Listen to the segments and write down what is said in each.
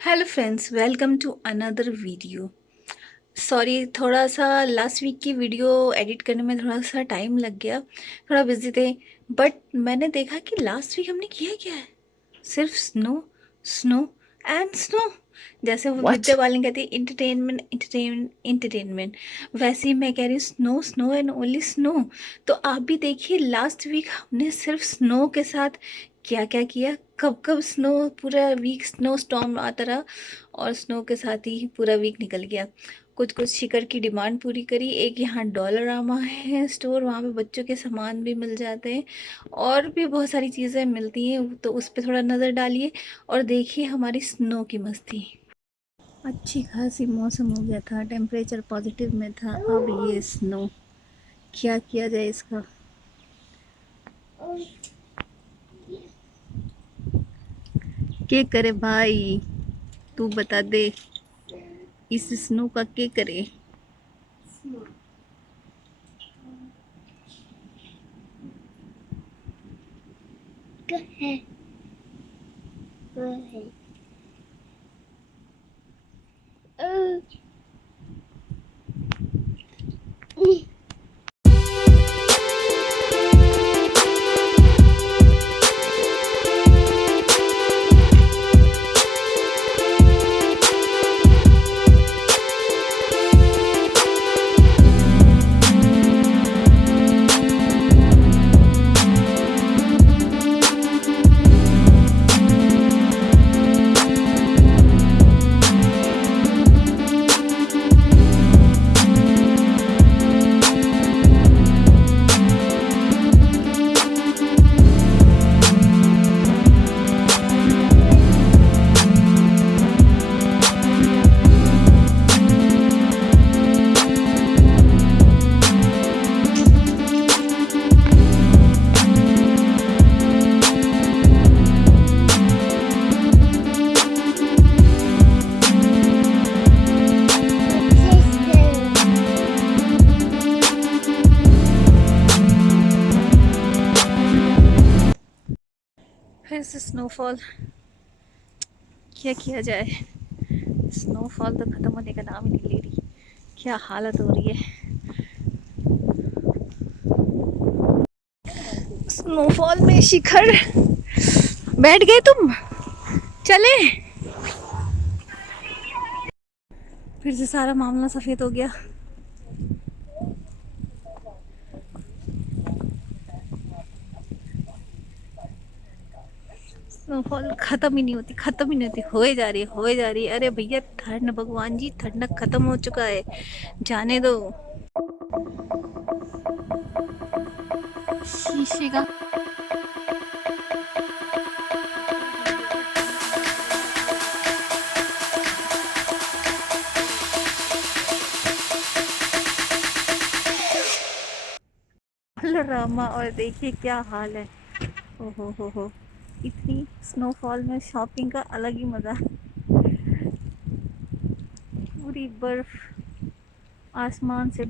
Hello friends, welcome to another video. Sorry, थोड़ा सा last week की वीडियो एडिट करने में थोड़ा सा टाइम लग गया, थोड़ा बिजी थे। बट मैंने देखा कि लास्ट वीक हमने किया क्या है, सिर्फ स्नो, स्नो एंड स्नो। जैसे वो What? विद्या बालन कहती है इंटरटेनमेंट इंटरटेनमेंट इंटरटेनमेंट, वैसे ही मैं कह रही हूँ snow snow and only snow. तो आप भी देखिए, लास्ट वीक हमने सिर्फ स्नो के साथ क्या क्या किया, कब कब स्नो, पूरा वीक स्नो स्टॉर्म आता रहा और स्नो के साथ ही पूरा वीक निकल गया। कुछ कुछ शिखर की डिमांड पूरी करी। एक यहाँ डॉलरामा है स्टोर, वहाँ पे बच्चों के सामान भी मिल जाते हैं और भी बहुत सारी चीज़ें मिलती हैं, तो उस पर थोड़ा नज़र डालिए और देखिए हमारी स्नो की मस्ती। अच्छी खासी मौसम हो गया था, टेम्परेचर पॉजिटिव में था। अब ये स्नो, क्या किया जाए इसका। क्या करे भाई, तू बता दे, इस स्नो का क्या करे। फिर से स्नोफॉल, क्या किया जाए। स्नोफॉल तो ख़त्म होने का नाम ही नहीं ले रही, क्या हालत हो रही है। स्नोफॉल में शिखर, बैठ गए तुम, चले। फिर से सारा मामला सफ़ेद हो गया। स्नोफॉल ख़त्म ही नहीं होती, ख़त्म ही नहीं होती, होए जा रही है, होए जा रही है। अरे भैया ठंड, भगवान जी ठंडक ख़त्म हो चुका है, जाने दो। शीशे का रामा, और देखिए क्या हाल है। हो, इतनी स्नोफॉल में शॉपिंग का अलग ही मज़ा है। पूरी बर्फ आसमान से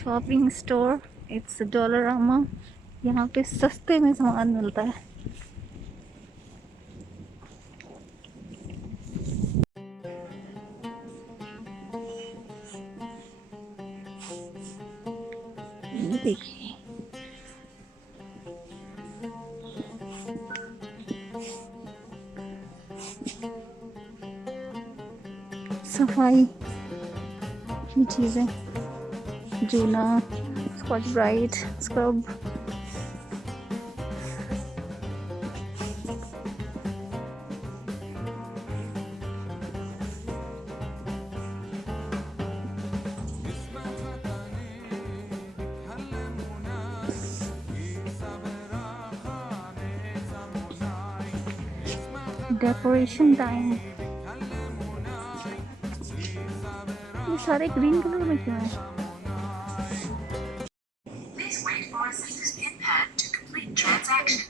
शॉपिंग स्टोर, इट्स डॉलरामा। यहाँ पे सस्ते में सामान मिलता है। ये देखिए, सफाई की चीज़ें, जूना, Scotch Brite, scrub. Decoration time, ये सारे ग्रीन कलर में क्यों है। wait for a 6-pin pad to complete transaction.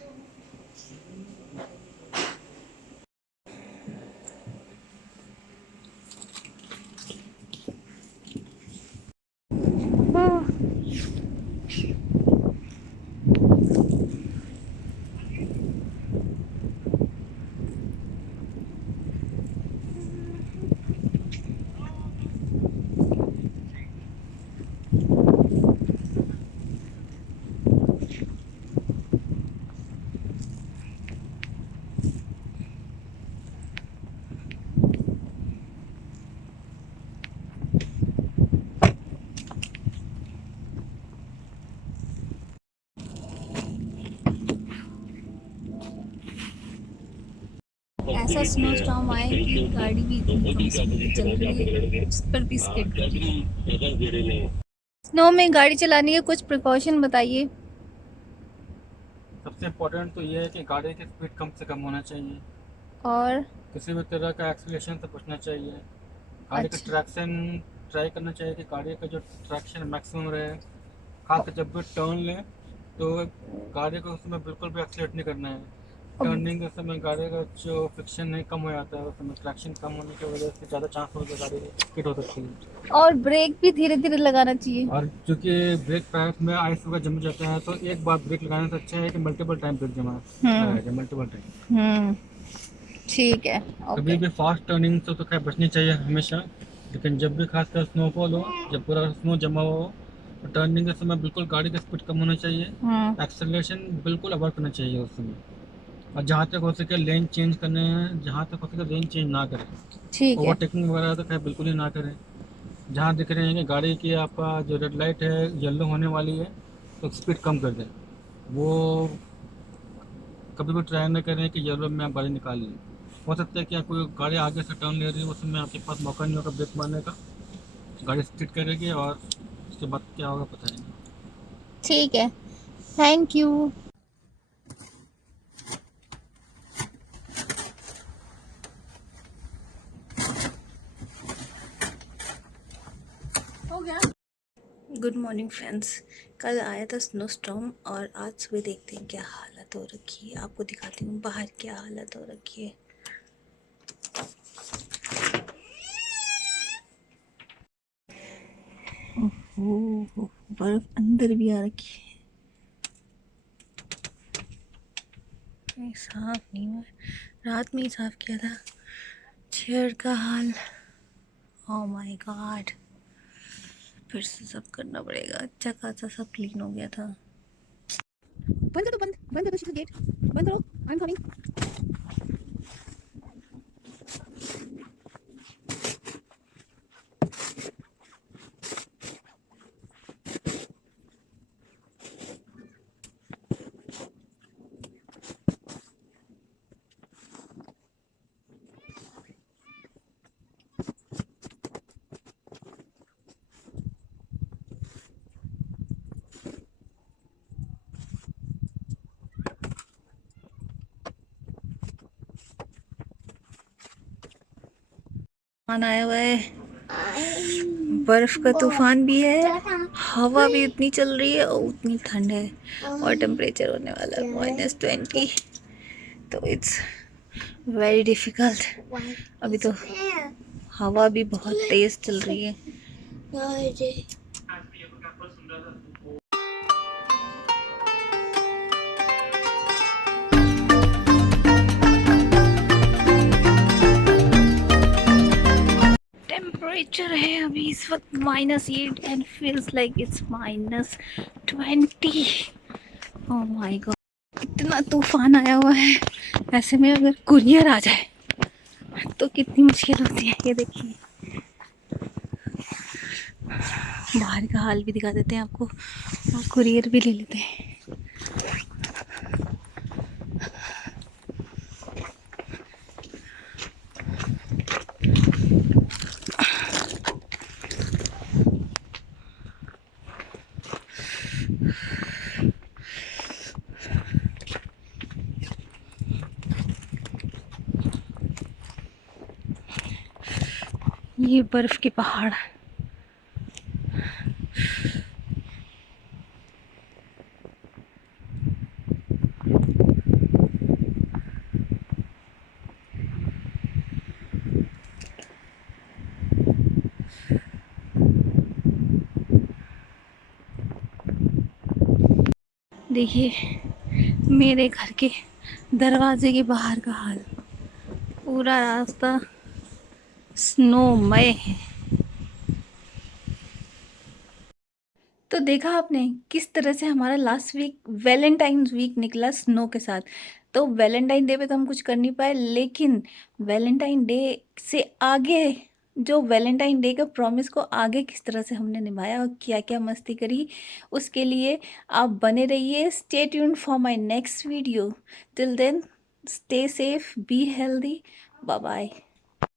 ऐसा स्नो स्टॉर्म आया कि गाड़ी भी इतनी कम स्पीड पे चल रही है, उस पर भी स्किड कर रही है। स्नो में गाड़ी चलाने के कुछ प्रिकॉशन बताइए। सबसे इम्पोर्टेंट तो ये है कि गाड़ी की स्पीड कम से कम होना चाहिए, और किसी भी तरह का एक्सीलरेशन से बचना चाहिए। गाड़ी का अच्छा, ट्रैक्शन ट्राई करना चाहिए कि गाड़ी का जो ट्रैक्शन मैक्सिमम रहे। खासकर जब भी टर्न लें तो गाड़ी को उस समय बिल्कुल भी एक्सीलेट नहीं करना है। अब टर्निंग के समय गाड़ी का जो फ्रिक्शन है कम हो जाता है, उस समय ट्रैक्शन कम होने की वजह से ज़्यादा चांस होता है गाड़ी स्किड हो सकती है। और ब्रेक भी धीरे धीरे लगाना चाहिए। और चूँकि ब्रेक पैड में आइस वगैरह जम जाता है तो एक बार ब्रेक लगाने से अच्छा है कि मल्टीपल टाइम ब्रेक जमा हम्म। लगाया जाए, मल्टीपल टाइम। हम्म। ठीक है। कभी ओके। भी फास्ट टर्निंग से तो खैर बचनी चाहिए हमेशा, लेकिन जब भी खासकर स्नोफॉल हो, जब पूरा स्नो जमा हो, तो टर्निंग के समय बिल्कुल गाड़ी का स्पीड कम होना चाहिए, एक्सेलरेशन बिल्कुल अवॉइड करना चाहिए उस समय। और जहाँ तक हो सके लेन चेंज करने हैं, जहाँ तक हो सके लेन चेंज ना करें। ठीक है। ओवरटेकिंग वगैरह तो खैर बिल्कुल ही ना करें। जहाँ दिख रहे हैं कि गाड़ी की आपका जो रेड लाइट है येलो होने वाली है तो स्पीड कम कर दें। वो कभी भी ट्राई ना करें कि येलो में आप गाड़ी निकाल लें। हो सकता है कि आप कोई गाड़ी आगे से टर्न ले रही है, उस समय आपके पास मौका नहीं होगा ब्रेक मारने का, गाड़ी स्किड करेगी और उसके बाद क्या होगा पता नहीं। ठीक है। Thank you. हो गया। Good morning friends. कल आया था स्नो स्टॉर्म और आज सुबह देखते हैं क्या हालत हो रखी है। आपको दिखाती हूँ बाहर क्या हालत हो रखी है। ओहो, बर्फ अंदर भी आ रखी है। नहीं, साफ नहीं हुआ, रात में ही साफ किया था। चेयर का हाल, ओह माय गॉड, फिर से सब करना पड़ेगा। अच्छा खासा सब क्लीन हो गया था। बंद करो, बंद बंद करो शीशा गेट, बंद करो, आई एम कमिंग। तूफान आया हुआ है, बर्फ का तूफान भी है, हवा भी उतनी चल रही है और उतनी ठंड है। और टेम्परेचर होने वाला है -20। तो इट्स वेरी डिफिकल्ट। अभी तो हवा भी बहुत तेज चल रही है। टेम्परेचर है अभी इस वक्त -8 and feels like it's -20। Oh my God, इतना तूफान आया हुआ है। ऐसे में अगर कुरियर आ जाए तो कितनी मुश्किल होती है। ये देखिए, बाहर का हाल भी दिखा देते हैं आपको और कुरियर भी ले लेते हैं। ये बर्फ के पहाड़, देखिए मेरे घर के दरवाजे के बाहर का हाल, पूरा रास्ता स्नोमय है। तो देखा आपने किस तरह से हमारा लास्ट वीक वैलेंटाइन्स वीक निकला स्नो के साथ। तो वैलेंटाइन डे पे तो हम कुछ कर नहीं पाए, लेकिन वैलेंटाइन डे से आगे जो वैलेंटाइन डे का प्रॉमिस को आगे किस तरह से हमने निभाया और क्या क्या मस्ती करी, उसके लिए आप बने रहिए। Stay tuned for my next video. Till then stay safe, be healthy, bye bye.